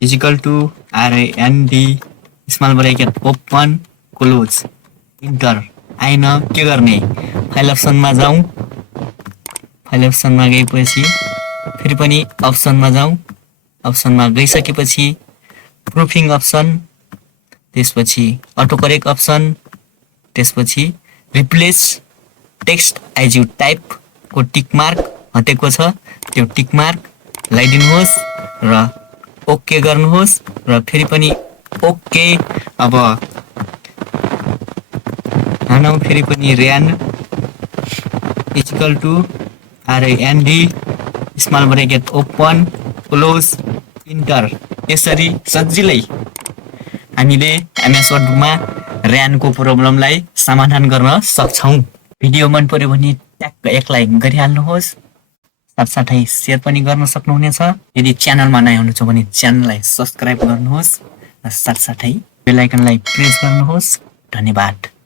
is equal to RAND small bracket open close enter आइन के गर्ने फाइल अप्सनमा जाउँ फाइल अप्सनमा गएपछि फेरि पनि अप्सनमा जाउँ अप्सनमा गइसकेपछि प्रुफिङ अप्सन त्यसपछि अटो करेक्ट अप्सन त्यसपछि replace text as you type को टिक मार्क हटेको छ त्यो टिक मार्क लगाइदिनुहोस् र ओके गर्नुहोस् र फेरि पनि ओके अब हानौ फेरि पनि ran is equal to RAND small bracket open close enter यसरी सजिलै हामीले एमएस वर्डमा र्यानको प्रब्लमलाई समाधान गर्न सक्छौं भिडियो मन पर्यो भने ट्याक्क एक लाइक गरिहाल्नुहोस् साथसाथै शेयर पनि गर्न सक्नुहुनेछ यदि च्यानलमा नयाँ हुनुहुन्छ भने च्यानललाई सब्स्क्राइब गर्नुहोस् र साथसाथै बेल आइकनलाई प्रेस गर्नुहोस् धन्यवाद